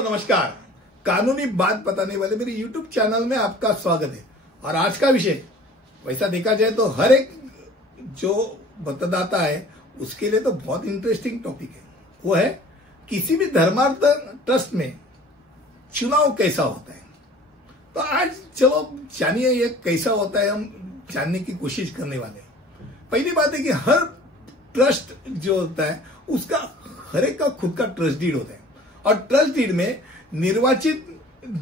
दोस्तों नमस्कार। कानूनी बात बताने वाले मेरे YouTube चैनल में आपका स्वागत है। और आज का विषय वैसा देखा जाए तो हर एक जो मतदाता है उसके लिए तो बहुत इंटरेस्टिंग टॉपिक है। वो है किसी भी धर्मार्थ ट्रस्ट में चुनाव कैसा होता है। तो आज चलो जानिए ये कैसा होता है, हम जानने की कोशिश करने वाले हैं। पहली बात है कि हर ट्रस्ट जो होता है उसका हर एक का खुद का ट्रस्ट डीड होता है और ट्रस्ट डीड में निर्वाचित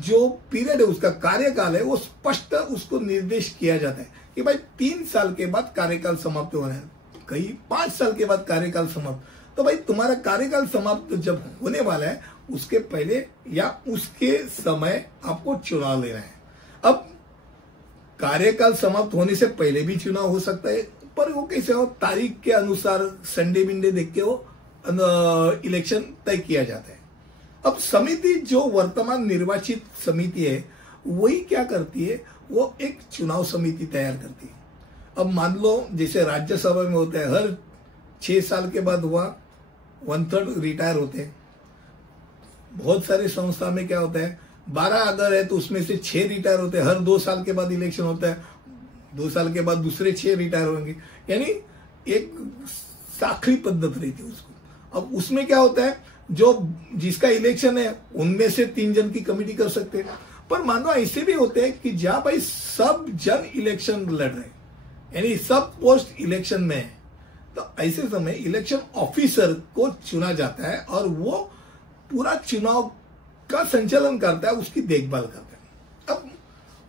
जो पीरियड है उसका कार्यकाल है वो स्पष्ट उसको निर्देश किया जाता है कि भाई 3 साल के बाद कार्यकाल समाप्त होना है, कहीं 5 साल के बाद कार्यकाल समाप्त। तो भाई तुम्हारा कार्यकाल समाप्त जब होने वाला है उसके पहले या उसके समय आपको चुनाव लेना है। अब कार्यकाल समाप्त होने से पहले भी चुनाव हो सकता है, पर वो कैसे हो, तारीख के अनुसार संडे बिंडे देख के वो इलेक्शन तय किया जाता है। अब समिति जो वर्तमान निर्वाचित समिति है वही क्या करती है, वो एक चुनाव समिति तैयार करती है। अब मान लो जैसे राज्यसभा में होता है, हर 6 साल के बाद हुआ 1/3 रिटायर होते हैं। बहुत सारे संस्था में क्या होता है, 12 अगर है तो उसमें से 6 रिटायर होते हैं। हर 2 साल के बाद इलेक्शन होता है, 2 साल के बाद दूसरे 6 रिटायर होंगे, यानी एक साखरी पद्धत रहती है उसको। अब उसमें क्या होता है, जो जिसका इलेक्शन है उनमें से 3 जन की कमेटी कर सकते हैं। पर मानो ऐसे भी होते हैं कि जहां भाई सब जन इलेक्शन लड़ रहे हैं, यानी सब पोस्ट इलेक्शन में है, तो ऐसे समय इलेक्शन ऑफिसर को चुना जाता है और वो पूरा चुनाव का संचालन करता है, उसकी देखभाल करता है। अब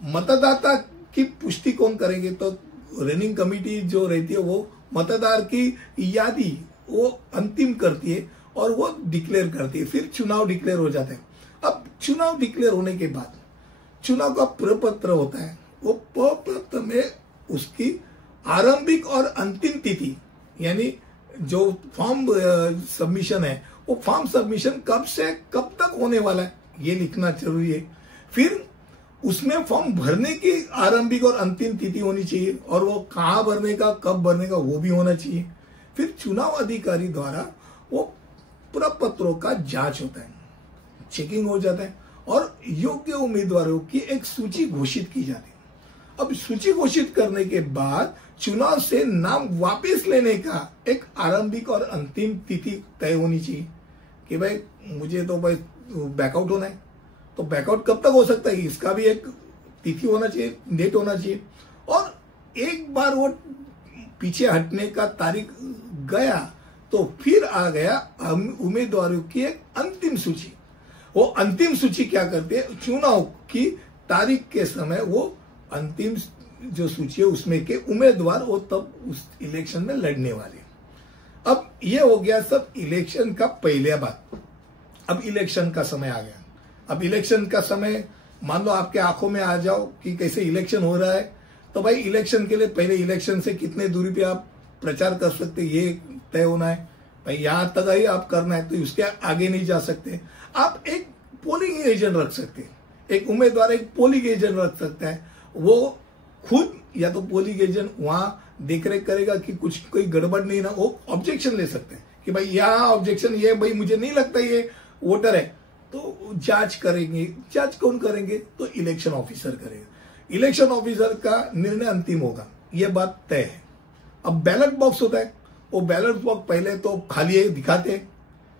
मतदाता की पुष्टि कौन करेंगे, तो रनिंग कमेटी जो रहती है वो मतदार की यादी वो अंतिम करती है और वो डिक्लेयर करती है, फिर चुनाव डिक्लेयर हो जाता है। अब चुनाव डिक्लेयर होने के बाद चुनाव का प्रपत्र होता है, वो प्रपत्र में उसकी आरंभिक और अंतिम तिथि, यानी जो फॉर्म सबमिशन है वो फॉर्म सबमिशन कब से कब तक होने वाला है ये लिखना जरूरी है। फिर उसमें फॉर्म भरने की आरंभिक और अंतिम तिथि होनी चाहिए और वो कहाँ भरने का कब भरने का वो भी होना चाहिए। फिर चुनाव अधिकारी द्वारा वो प्रपत्रों का जांच होता है, चेकिंग हो जाता है और योग्य उम्मीदवारों की एक सूची घोषित की जाती है। अब सूची घोषित करने के बाद चुनाव से नाम वापस लेने का एक आरंभिक और अंतिम तिथि तय होनी चाहिए कि भाई मुझे तो भाई बैकआउट होना है, तो बैकआउट कब तक हो सकता है इसका भी एक तिथि होना चाहिए, डेट होना चाहिए। और एक बार वो पीछे हटने का तारीख गया तो फिर आ गया उम्मीदवारों की एक अंतिम सूची। वो अंतिम सूची क्या करती है, चुनाव की तारीख के समय वो अंतिम जो सूची है उसमें के उम्मीदवार वो तब उस इलेक्शन में लड़ने वाले। अब ये हो गया सब इलेक्शन का पहले बात। अब इलेक्शन का समय आ गया। अब इलेक्शन का समय मान लो आपके आंखों में आ जाओ कि कैसे इलेक्शन हो रहा है, तो भाई इलेक्शन के लिए पहले इलेक्शन से कितने दूरी पे आप प्रचार कर सकते ये तय होना है। भाई यहां तक ही आप करना है, तो उसके आगे नहीं जा सकते। आप एक पोलिंग एजेंट रख सकते हैं, एक उम्मीदवार एक पोलिंग एजेंट रख सकता है। वो खुद या तो पोलिंग एजेंट वहां देखरेख करेगा कि कुछ कोई गड़बड़ नहीं ना, वो ऑब्जेक्शन ले सकते हैं कि भाई यहाँ ऑब्जेक्शन ये भाई मुझे नहीं लगता ये वोटर है, तो जांच करेंगे। जांच कौन करेंगे, तो इलेक्शन ऑफिसर करेगा। इलेक्शन ऑफिसर का निर्णय अंतिम होगा, ये बात तय है। अब बैलेट बॉक्स होता है, वो बैलेट बॉक्स पहले तो खाली है दिखाते हैं,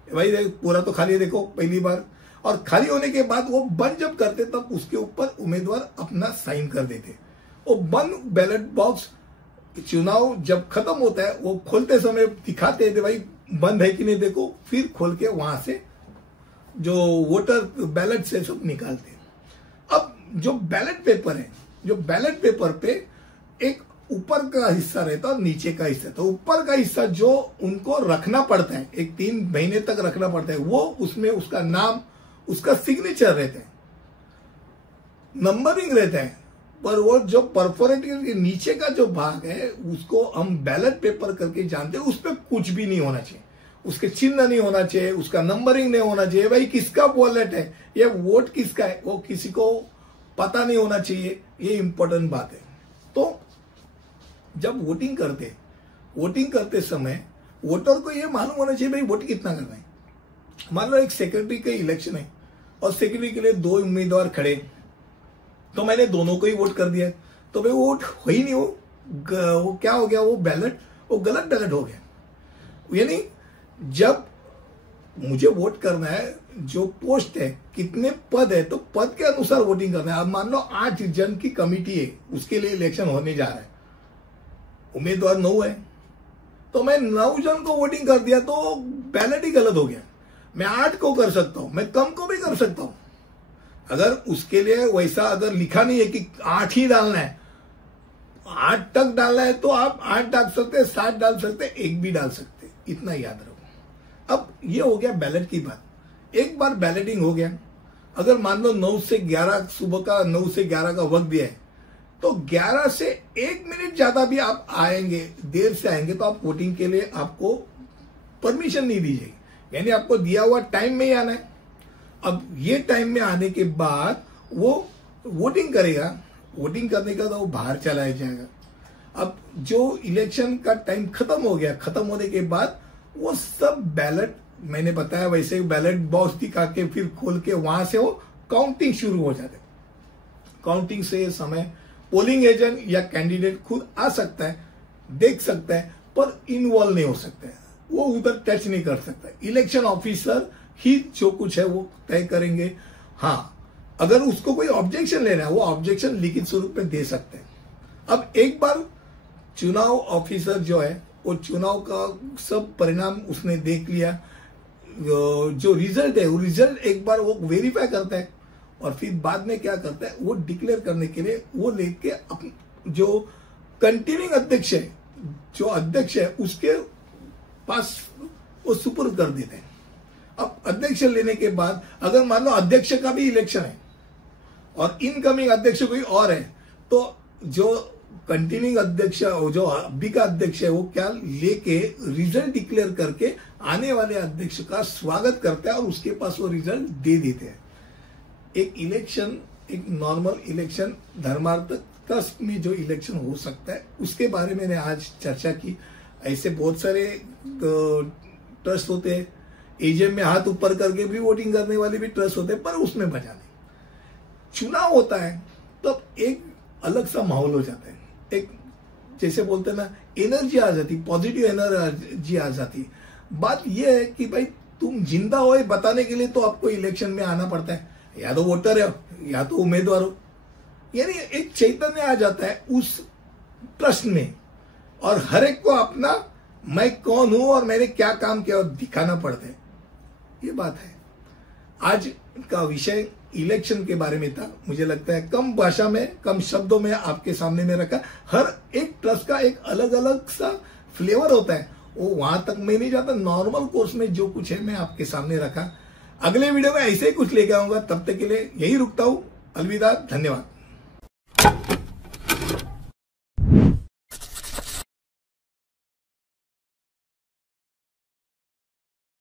भाई पूरा तो खाली है देखो पहली बार, और खाली होने के बाद वो बंद जब करते तब उसके ऊपर उम्मीदवार अपना साइन कर देते। वो बंद बैलेट बॉक्स चुनाव जब खत्म होता है वो खोलते समय दिखाते हैं भाई बंद है कि नहीं देखो, फिर खोल के वहां से जो वोटर बैलेट से सब निकालते हैं। अब जो बैलेट पेपर है, जो बैलेट पेपर पे एक ऊपर का हिस्सा रहता है और नीचे का हिस्सा, तो ऊपर का हिस्सा जो उनको रखना पड़ता है, एक 3 महीने तक रखना पड़ता है, वो उसमें उसका नाम उसका सिग्नेचर रहता है, नंबरिंग रहता है। पर वो जो परफोरेटेड के नीचे का जो भाग है उसको हम बैलेट पेपर करके जानते हैं, उस पर कुछ भी नहीं होना चाहिए, उसके चिन्ह नहीं होना चाहिए, उसका नंबरिंग नहीं होना चाहिए। भाई किसका बैलेट है, ये वोट किसका है, वो किसी को पता नहीं होना चाहिए, ये इंपॉर्टेंट बात है। तो जब वोटिंग करते समय वोटर को ये मालूम होना चाहिए भाई वोट कितना करना है। मान लो एक सेक्रेटरी का इलेक्शन है, और सेक्रेटरी के लिए 2 उम्मीदवार खड़े, तो मैंने दोनों को ही वोट कर दिया। तो भाई वोट हो ही नहीं, वो क्या हो गया, वो बैलेट वो गलत बैलेट हो गया। यानी जब मुझे वोट करना है, जो पोस्ट है, कितने पद है, तो पद के अनुसार वोटिंग करना है। अब मान लो 8 जन की कमिटी है, उसके लिए इलेक्शन होने जा रहा है, उम्मीदवार 9 है, तो मैं 9 जन को वोटिंग कर दिया तो बैलेट ही गलत हो गया। मैं 8 को कर सकता हूं, मैं कम को भी कर सकता हूं। अगर उसके लिए वैसा अगर लिखा नहीं है कि 8 ही डालना है, 8 तक डालना है, तो आप 8 डाल सकते, 7 डाल सकते, 1 भी डाल सकते, इतना याद रखो। अब ये हो गया बैलेट की बात। एक बार बैलेटिंग हो गया, अगर मान लो 9 से 11 सुबह का 9 से 11 का वक्त दिया है, तो 11 से 1 मिनट ज्यादा भी आप आएंगे, देर से आएंगे, तो आप वोटिंग के लिए आपको परमिशन नहीं दी जाएगी। यानी आपको दिया हुआ टाइम में ही आना है। अब ये टाइम में आने के बाद वो वोटिंग करेगा, वोटिंग करने का तो वो बाहर चला जाएगा। अब जो इलेक्शन का टाइम खत्म हो गया, खत्म होने के बाद वो सब बैलेट, मैंने बताया वैसे बैलेट बॉक्स दिखा के फिर खोल के वहां से वो काउंटिंग शुरू हो जाते। काउंटिंग से समय पोलिंग एजेंट या कैंडिडेट खुद आ सकता है, देख सकता है, पर इन्वॉल्व नहीं हो सकता है, वो उधर टच नहीं कर सकता। इलेक्शन ऑफिसर ही जो कुछ है वो तय करेंगे। हाँ, अगर उसको कोई ऑब्जेक्शन लेना है, वो ऑब्जेक्शन लिखित स्वरूप में दे सकते हैं। अब एक बार चुनाव ऑफिसर जो है, वो चुनाव का सब परिणाम उसने देख लिया, जो रिजल्ट है, वो रिजल्ट एक बार वो वेरीफाई करता है, और फिर बाद में क्या करता है, वो डिक्लेयर करने के लिए वो लेके जो कंटिन्यूइंग अध्यक्ष है, जो अध्यक्ष है, उसके पास वो सुपुर्द कर देते हैं। अब अध्यक्ष लेने के बाद अगर मान लो अध्यक्ष का भी इलेक्शन है और इनकमिंग अध्यक्ष कोई और है, तो जो कंटिन्यूइंग अध्यक्ष, जो अभी का अध्यक्ष है, वो क्या लेके रिजल्ट डिक्लेयर करके आने वाले अध्यक्ष का स्वागत करता है और उसके पास वो रिजल्ट दे देते हैं। एक इलेक्शन, एक नॉर्मल इलेक्शन, धर्मार्थ ट्रस्ट में जो इलेक्शन हो सकता है, उसके बारे में मैंने आज चर्चा की। ऐसे बहुत सारे ट्रस्ट होते हैं, एजीएम में हाथ ऊपर करके भी वोटिंग करने वाले भी ट्रस्ट होते हैं, पर उसमें मजा नहीं। चुनाव होता है तब एक अलग सा माहौल हो जाता है, एक जैसे बोलते हैं ना, एनर्जी आ जाती, पॉजिटिव एनर्जी आ जाती। बात यह है कि भाई तुम जिंदा हो बताने के लिए तो आपको इलेक्शन में आना पड़ता है, या तो वोटर हो या तो उम्मीदवार हो। यानी एक चैतन्य आ जाता है उस ट्रस्ट में, और हर एक को अपना मैं कौन हूं और मैंने क्या काम किया दिखाना पड़ता है। ये बात है। आज का विषय इलेक्शन के बारे में था। मुझे लगता है कम भाषा में, कम शब्दों में आपके सामने में रखा। हर एक ट्रस्ट का एक अलग अलग सा फ्लेवर होता है, वो वहां तक मैं नहीं जाता। नॉर्मल कोर्स में जो कुछ है मैं आपके सामने रखा। अगले वीडियो में ऐसे ही कुछ लेके आऊंगा। तब तक के लिए यही रुकता हूं। अलविदा, धन्यवाद।